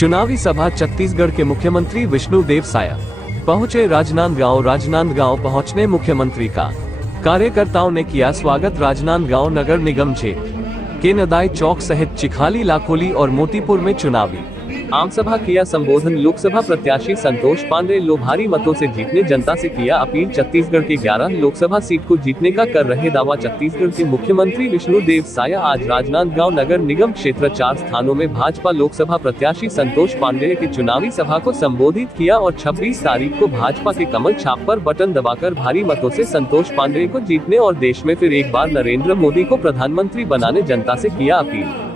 चुनावी सभा छत्तीसगढ़ के मुख्यमंत्री विष्णुदेव साय पहुंचे राजनांदगांव। राजनांदगांव पहुंचने मुख्यमंत्री का कार्यकर्ताओं ने किया स्वागत। राजनांदगांव नगर निगम क्षेत्र के नदाई चौक सहित चिखाली, लाखोली और मोतीपुर में चुनावी आमसभा किया संबोधन। लोकसभा प्रत्याशी संतोष पांडे लो भारी मतों से जीतने जनता से किया अपील। छत्तीसगढ़ के 11 लोकसभा सीट को जीतने का कर रहे दावा। छत्तीसगढ़ के मुख्यमंत्री विष्णुदेव साय आज राजनांदगांव नगर निगम क्षेत्र 4 स्थानों में भाजपा लोकसभा प्रत्याशी संतोष पांडे के चुनावी सभा को संबोधित किया और 26 तारीख को भाजपा के कमल छाप पर बटन दबाकर भारी मतों से संतोष पांडे को जीतने और देश में फिर एक बार नरेंद्र मोदी को प्रधानमंत्री बनाने जनता से किया अपील।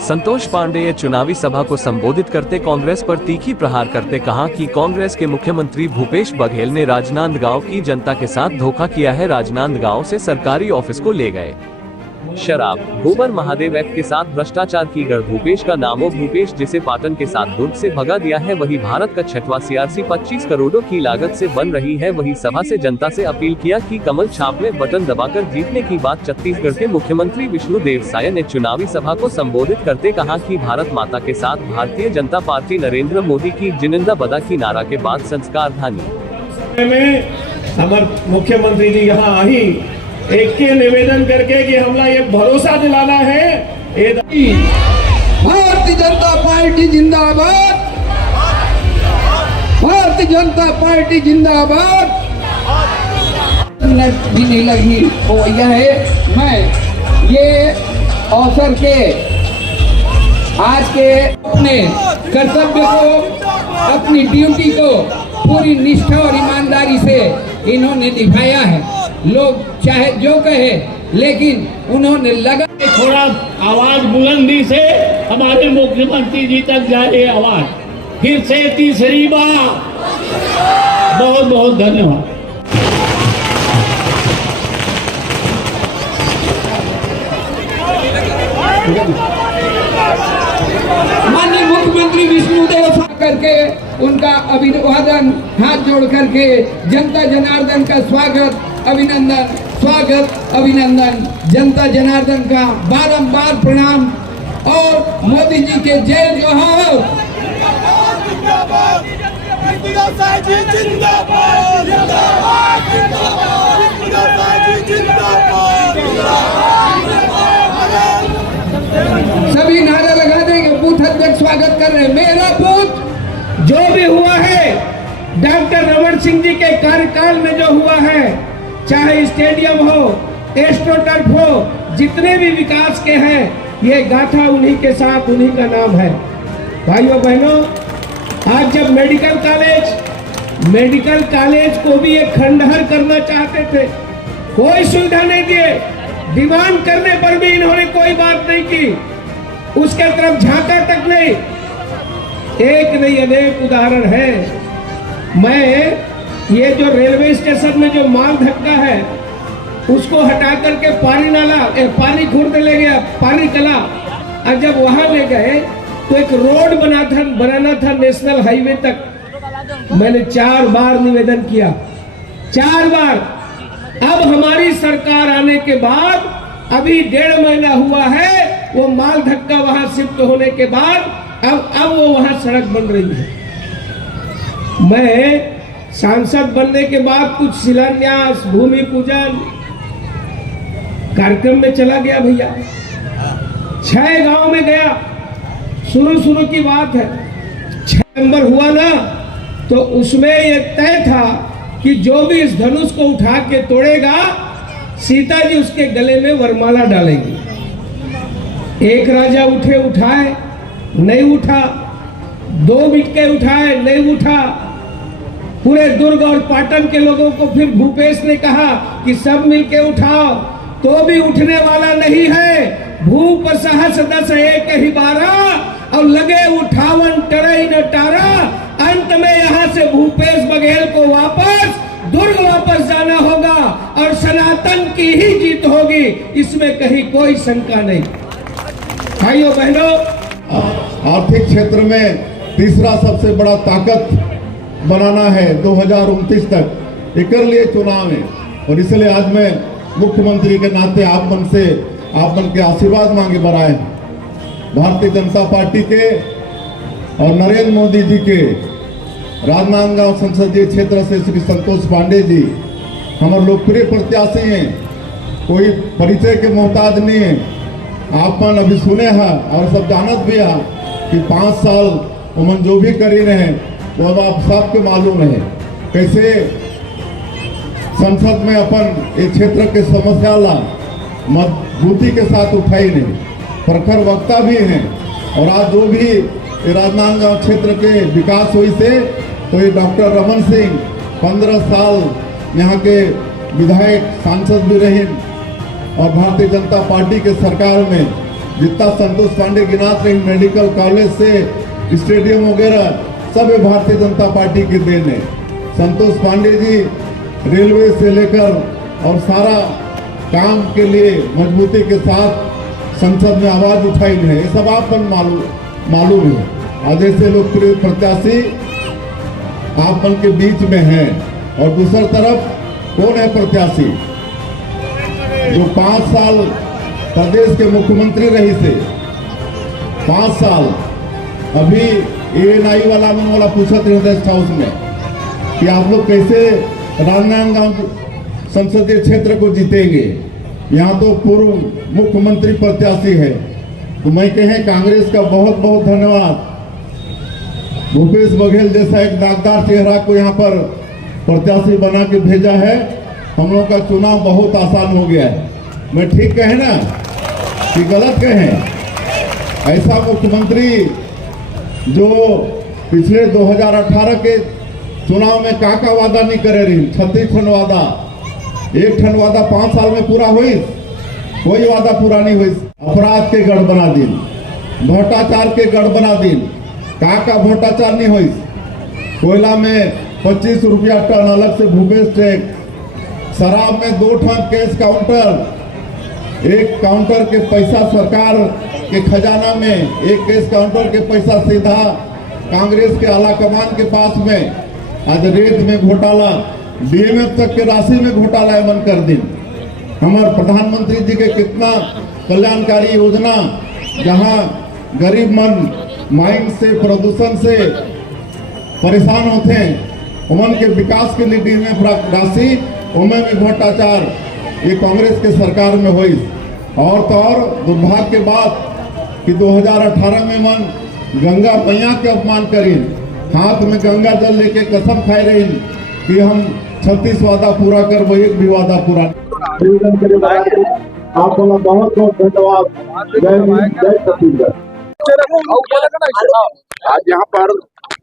संतोष पांडे चुनावी सभा को संबोधित करते कांग्रेस पर तीखी प्रहार करते कहा कि कांग्रेस के मुख्यमंत्री भूपेश बघेल ने राजनांदगांव की जनता के साथ धोखा किया है। राजनांदगांव से सरकारी ऑफिस को ले गए शराब, गोबर महादेव ऐप के साथ भ्रष्टाचार की गढ़। भूपेश का नामो भूपेश जिसे पाटन के साथ दुर्ग से भगा दिया है, वही भारत का 6वां सीआरसी 25 करोड़ों की लागत से बन रही है। वही सभा से जनता से अपील किया कि कमल छाप में बटन दबाकर जीतने की बात। छत्तीसगढ़ के मुख्यमंत्री विष्णुदेव साय ने चुनावी सभा को संबोधित करते कहा कि भारत माता के साथ भारतीय जनता पार्टी नरेंद्र मोदी की जिनिंदा बदा की नारा के बाद संस्कार धानी हमारे मुख्यमंत्री जी यहाँ आई एक के निवेदन करके कि हमला ये भरोसा दिलाना है। भारतीय जनता पार्टी जिंदाबाद, भारतीय जनता पार्टी जिंदाबाद। भी नहीं लगी वो यह है। मैं ये अवसर के आज के अपने कर्तव्य को, अपनी ड्यूटी को पूरी निष्ठा और ईमानदारी से इन्होंने निभाया है। लोग चाहे जो कहे, लेकिन उन्होंने लगा थोड़ा आवाज बुलंदी से हमारे मुख्यमंत्री जी तक जाए आवाज। फिर से तीसरी बार बहुत बहुत धन्यवाद। माननीय मुख्यमंत्री विष्णुदेव करके उनका अभिवादन हाथ जोड़ करके जनता जनार्दन का स्वागत, अभिनंदन, स्वागत, अभिनंदन। जनता जनार्दन का बारंबार प्रणाम और मोदी जी के जय जोहार। सभी नारा लगा देंगे। बूथ अध्यक्ष स्वागत कर रहे हैं। मेरा बूथ जो भी हुआ है डॉक्टर रमन सिंह जी के कार्यकाल में जो हुआ है, चाहे स्टेडियम हो, एस्ट्रोटर्फ हो, जितने भी विकास के हैं, ये गाथा उन्हीं के साथ, उन्हीं का नाम है। भाइयों बहनों, आज जब मेडिकल कॉलेज को भी एक खंडहर करना चाहते थे, कोई सुविधा नहीं दिए। डिमांड करने पर भी इन्होंने कोई बात नहीं की, उसके तरफ झांका तक नहीं। एक नहीं अनेक उदाहरण है। मैं ये जो रेलवे स्टेशन में जो माल धक्का है उसको हटा करके पानी खुर्द ले गया, पानी कला। और जब वहां ले गए तो एक रोड बनाना था नेशनल हाईवे तक। मैंने 4 बार निवेदन किया, 4 बार। अब हमारी सरकार आने के बाद अभी 1.5 महीना हुआ है, वो माल धक्का वहां शिफ्ट होने के बाद अब वो वहां सड़क बन रही है। मैं सांसद बनने के बाद कुछ शिलान्यास, भूमि पूजन कार्यक्रम में चला गया भैया। 6 गांव में गया। शुरू की बात है। 6 नंबर हुआ ना, तो उसमें ये तय था कि जो भी इस धनुष को उठा के तोड़ेगा, सीता जी उसके गले में वरमाला डालेंगी। एक राजा उठाए, नहीं उठा। 2 बिटके उठाए, नहीं उठा। पूरे दुर्ग और पाटन के लोगों को फिर भूपेश ने कहा कि सब मिलके उठाओ, तो भी उठने वाला नहीं है। भूप सहस 10 एक ही 12 और लगे 58 टरई न टारा। अंत में यहाँ से भूपेश बघेल को वापस दुर्ग वापस जाना होगा और सनातन की ही जीत होगी, इसमें कहीं कोई शंका नहीं। भाइयों बहनों, आर्थिक क्षेत्र में तीसरा सबसे बड़ा ताकत बनाना है 2029 तक। ये कर लिए चुनाव में, और इसलिए आज मैं मुख्यमंत्री के नाते आप मन के आशीर्वाद मांगे बनाए। भारतीय जनता पार्टी के और नरेंद्र मोदी जी के राजनांदगांव संसदीय क्षेत्र से श्री संतोष पांडे जी हमारे लोकप्रिय प्रत्याशी हैं, कोई परिचय के मोहताज नहीं है। आपन अभी सुने हैं और सब जानत भी है कि 5 साल उमन जो भी करी रहे वो अब आप सबके मालूम है कैसे संसद में अपन एक क्षेत्र के समस्या ला मजबूती के साथ उठाई नहीं, प्रखर वक्ता भी हैं। और आज जो भी राजनांदगांव क्षेत्र के विकास हुई से तो ये डॉक्टर रमन सिंह 15 साल यहाँ के विधायक सांसद भी रहे और भारतीय जनता पार्टी के सरकार में जितना संतोष पांडे गिनात रही मेडिकल कॉलेज से स्टेडियम वगैरह सब भारतीय जनता पार्टी की देन है। संतोष पांडे जी रेलवे से लेकर और सारा काम के लिए मजबूती के साथ संसद में आवाज उठाई है, ये सब आप मालूम है। आज ऐसे लोकप्रिय प्रत्याशी आपन के बीच में हैं। और दूसरी तरफ कौन है प्रत्याशी जो 5 साल प्रदेश के मुख्यमंत्री रही से 5 साल अभी ANI वाला मन वाला पूछत रहे रेस्ट हाउस में कि आप लोग कैसे राजनांदगांव संसदीय क्षेत्र को जीतेंगे। यहाँ तो पूर्व मुख्यमंत्री प्रत्याशी है, तो मैं कहें कांग्रेस का बहुत बहुत धन्यवाद। भूपेश बघेल जैसा एक दागदार चेहरा को यहाँ पर प्रत्याशी बना के भेजा है। हम लोग का चुनाव बहुत आसान हो गया है। मैं ठीक कहे ना कि गलत कहें? ऐसा मुख्यमंत्री जो पिछले 2018 के चुनाव में का वादा नहीं करे रही, 36 ठन वादा, 1 ठन वादा 5 साल में पूरा हुई, कोई वादा पूरा नहीं हुई। अपराध के गढ़ बना दिन, भ्रष्टाचार के गढ़ बना दिन, का भ्रष्टाचार नहीं हुई। कोयला में 25 रुपया टन अलग से भूपेश टैक्स, शराब में 2 ठन केस काउंटर, एक काउंटर के पैसा सरकार के खजाना में, एक केस काउंटर के पैसा सीधा कांग्रेस के आला कमान के पास में। आज रेत में घोटाला, DMF तक के राशि में घोटाला एमन कर दिन। हमारे प्रधानमंत्री जी के कितना कल्याणकारी योजना जहां गरीब मन माइंड से प्रदूषण से परेशान होते हैं, उमन के विकास के लिए DMF राशि उनमें भी भ्रष्टाचार ये कांग्रेस के सरकार में हुई। और तो और दुर्भाग्य के बात कि 2018 में मन गंगा मैया के अपमान करी, हाथ में गंगा जल लेके कसम खाए रही कि हम 36 वादा पूरा कर, वो एक भी वादा पूरा। आप बहुत बहुत धन्यवाद। जय छत्तीसगढ़। आज यहाँ पर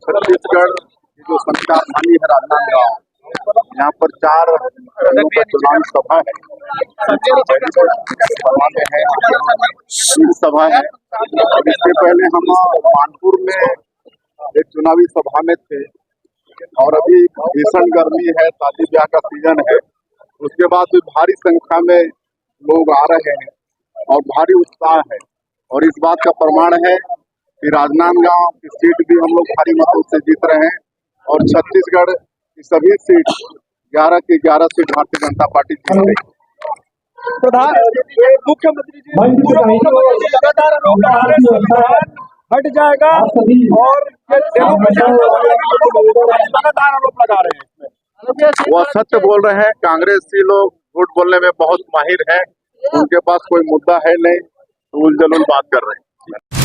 छत्तीसगढ़ की जो संस्कार मानी है राजनांदगांव, यहाँ पर 4 चुनावी सभा है, सभा है। अब इससे पहले हम कानपुर में एक चुनावी सभा में थे और अभी भीषण गर्मी है, शादी ब्याह का सीजन है, उसके बाद भी भारी संख्या में लोग आ रहे हैं और भारी उत्साह है। और इस बात का प्रमाण है कि राजनांदगांव की सीट भी हम लोग भारी मतों से जीत रहे हैं और छत्तीसगढ़ की सभी सीट 11 की 11 सीट भारतीय जनता पार्टी जीत रही है। मुख्यमंत्री जी लगातार हट जाएगा और लगातार आरोप लगा रहे हैं। वो सत्य बोल रहे हैं। कांग्रेसी लोग झूठ बोलने में बहुत माहिर हैं, उनके पास कोई मुद्दा है नहीं, तो उलझुल बात कर रहे हैं।